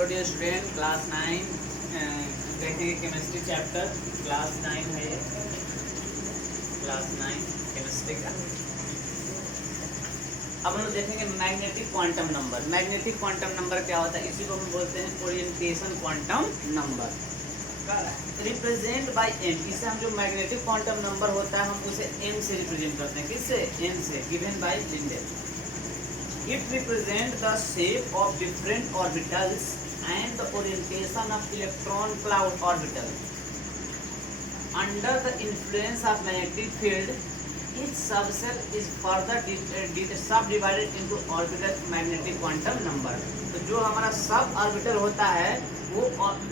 Hello dear student, class 9 देखेंगे chemistry chapter. Class 9 है ये, क्लास 9 केमिस्ट्री का। अब हम लोग देखेंगे magnetic quantum number. Magnetic quantum number क्या होता है? इसी को हम बोलते हैं orientation quantum number. Represent by M. इसे हम जो मैग्नेटिक क्वांटम नंबर होता है हम उसे एम से रिप्रेजेंट करते हैं। किससे? एम से। Given by Linde. It represents the shape of different orbitals and the orientation of electron cloud orbital. Under the influence of magnetic field, each subcell is further subdivided into orbital magnetic quantum number. तो जो हमारा sub orbital होता है वो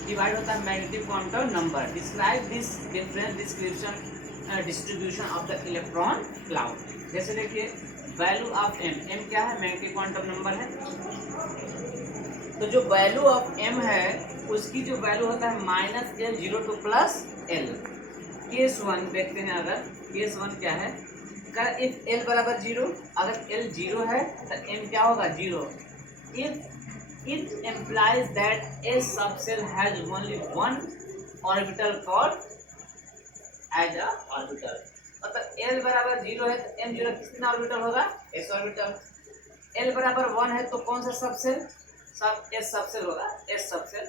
divide होता है magnetic quantum number. Describe this different distribution of the electron cloud. जैसे देखिए वैल्यू ऑफ एम। एम क्या है? मैग्नेटिक क्वांटम नंबर है। तो जो वैल्यू ऑफ एम है उसकी जो वैल्यू होता है -L 0 to +L। केस 1 देखते हैं। अगर केस 1 क्या है? इफ L बराबर 0, अगर L 0 है तो M क्या होगा? 0। If it implies that a subshell has only one orbital called as a orbital. मतलब L बराबर 0 है तो M0 कितना ऑर्बिटल होगा? S orbital. L बराबर 1 है तो कौन सा सबसेल? S सबसेल होगा, S सबसेल।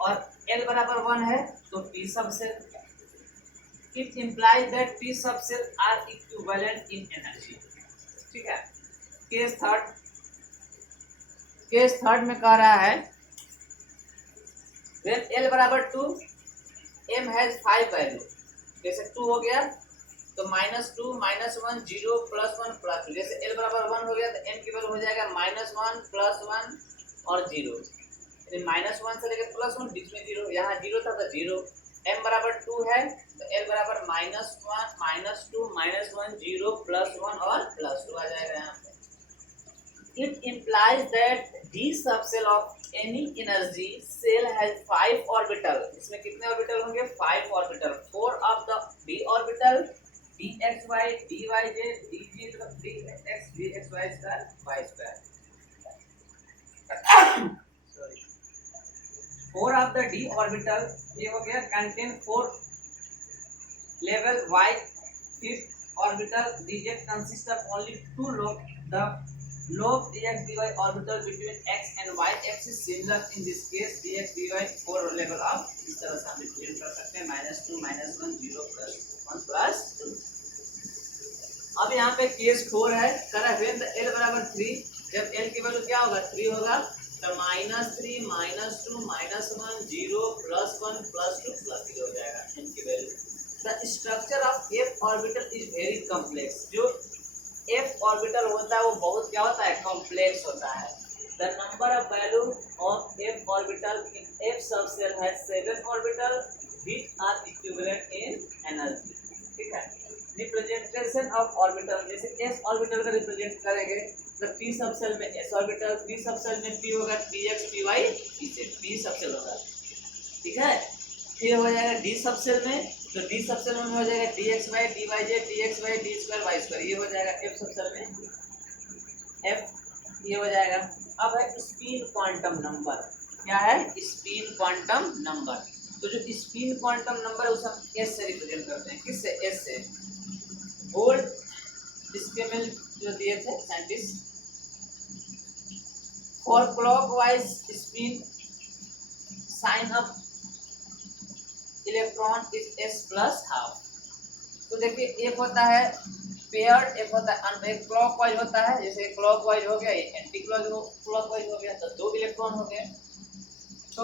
और L बराबर 1 है तो P subshell. It implies that P subshell are equivalent in energy. ठीक है। केस थर्ड में कह रहा है when L बराबर 2, M हैज 5 वैल्यू। जैसे 2 हो गया तो -2, -1, 0, +1, +2। जैसे L बराबर 1 हो गया तो M की वैल्यू हो जाएगा -1, +1 और 0। -1 से लेकर +1 बीच में 0, यहाँ 0 था तो 0। M बराबर 2 है तो L बराबर -1, -2, -1, 0, +1 और +2 आ जाएगा यहाँ पे। It implies that d subcell of any energy cell has 5 orbital. इसमें कितने ऑर्बिटल होंगे? 5 orbital. 4 of the d orbital, dxy, dyj, dz, dx, dxy square, y square. Sorry. 4 of the d orbital ये हो गया contain 4 level y. 5th orbital dz consists of only 2 lobes. The lobe dx dy orbital between x and y axis similar in this case dx dy 4 level of। इस तरह से हम represent कर सकते हैं -2, -1, 0, +1, +2। अब यहाँ पे केस 4 है। करा व्हेन द L बराबर 3, जब L की वैल्यू क्या होगा? 3 होगा तो -3, -2, -1, 0, +1, +2, +3 हो जाएगा M की value. The structure of F orbital is very complex. जो F ऑर्बिटल होता है वो बहुत क्या होता है? कॉम्प्लेक्स होता है। The number of value of F orbital in F subshell has 7 orbital which are equivalent in energy. ठीक है। रिप्रेजेंटेशन ऑफ ऑर्बिटल, जैसे S ऑर्बिटल का रिप्रेजेंट करेंगे तो P सबसेल में S ऑर्बिटल, P सबसेल में P होगा, Px Py Pz, P subshell होगा। ठीक है। फिर हो जाएगा D सबसेल में, तो D सबसेल में हो जाएगा dxy, dyj, dxy, d square y square. ये हो जाएगा F सबसेल में F। ये हो जाएगा। अब है स्पिन क्वांटम नंबर। क्या है? Spin quantum number. तो जो स्पिन क्वांटम नंबर है उसे हम S से रिप्रेजेंट करते हैं। किससे? S से। होल्ड स्केमेल जो दिए थे scientist, for clockwise spin sign of electron is S plus half. तो देखिए एक होता है पेयर्ड, एक होता है अनपेयर्ड। क्लॉकवाइज होता है, जैसे क्लॉकवाइज हो गया, ये एंटी क्लॉकवाइज हो गया तो 2 इलेक्ट्रॉन हो गए। तो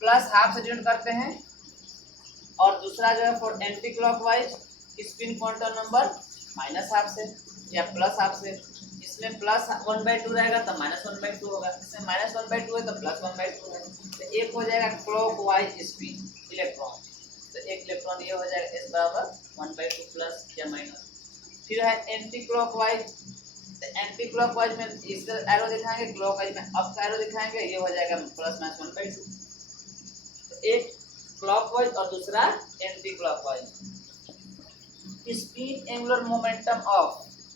प्लस हाफ से ज्वाइन करते हैं। और दूसरा जो है for anti clockwise spin quantum number -half से या +हाफ से। इसमें +1/2 रहेगा तो -1/2 होगा। इसमें -1/2 है तो +1/2 है। तो एक हो जाएगा क्लॉकवाइज स्पिन इलेक्ट्रॉन, तो एक इलेक्ट्रॉन ये हो जाएगा S बराबर 1/2 प्लस या माइनस। फिर है एंटी क्लॉकवाइज, तो एंटी क्लॉकवाइज में इस एरो दिखाएंगे, क्लॉकवाइज में अप का एरो दिखाएंगे, ये हो जाएगा +-1/2। तो एक क्लॉकवाइज और दूसरा anti clockwise. Spin angular momentum of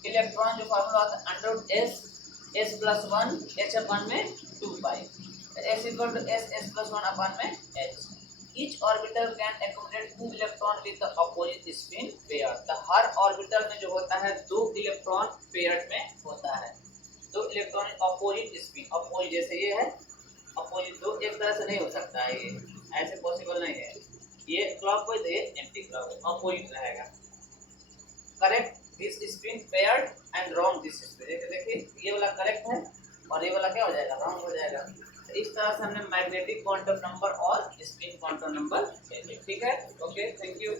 electron जो फार्मूला होता है √S, S+1 H/1 में 2 पाई। is equal to s plus 1 upon में h. Each orbital can accommodate 2 electron with the opposite spin pair. तो हर ऑर्बिटल में जो होता है 2 इलेक्ट्रॉन पेयर में होता है, 2 इलेक्ट्रॉन अपोजिट स्पिन, अपोजिट जैसे ये है अपोजिट, दो एक तरह से नहीं हो सकता है, ये ऐसे पॉसिबल नहीं है, ये क्लॉकवाइज है, एंटी क्लॉकवाइज, अपोजिट रहेगा। Correct this spin paired and wrong this spin, देखिए ये वाला करेक्ट है और ये वाला क्या हो जाएगा, रॉन्ग हो जाएगा। तो इस तरह से हमने मैग्नेटिक क्वांटम नंबर और स्पिन क्वांटम नंबर, ठीक है, ओके, थैंक यू।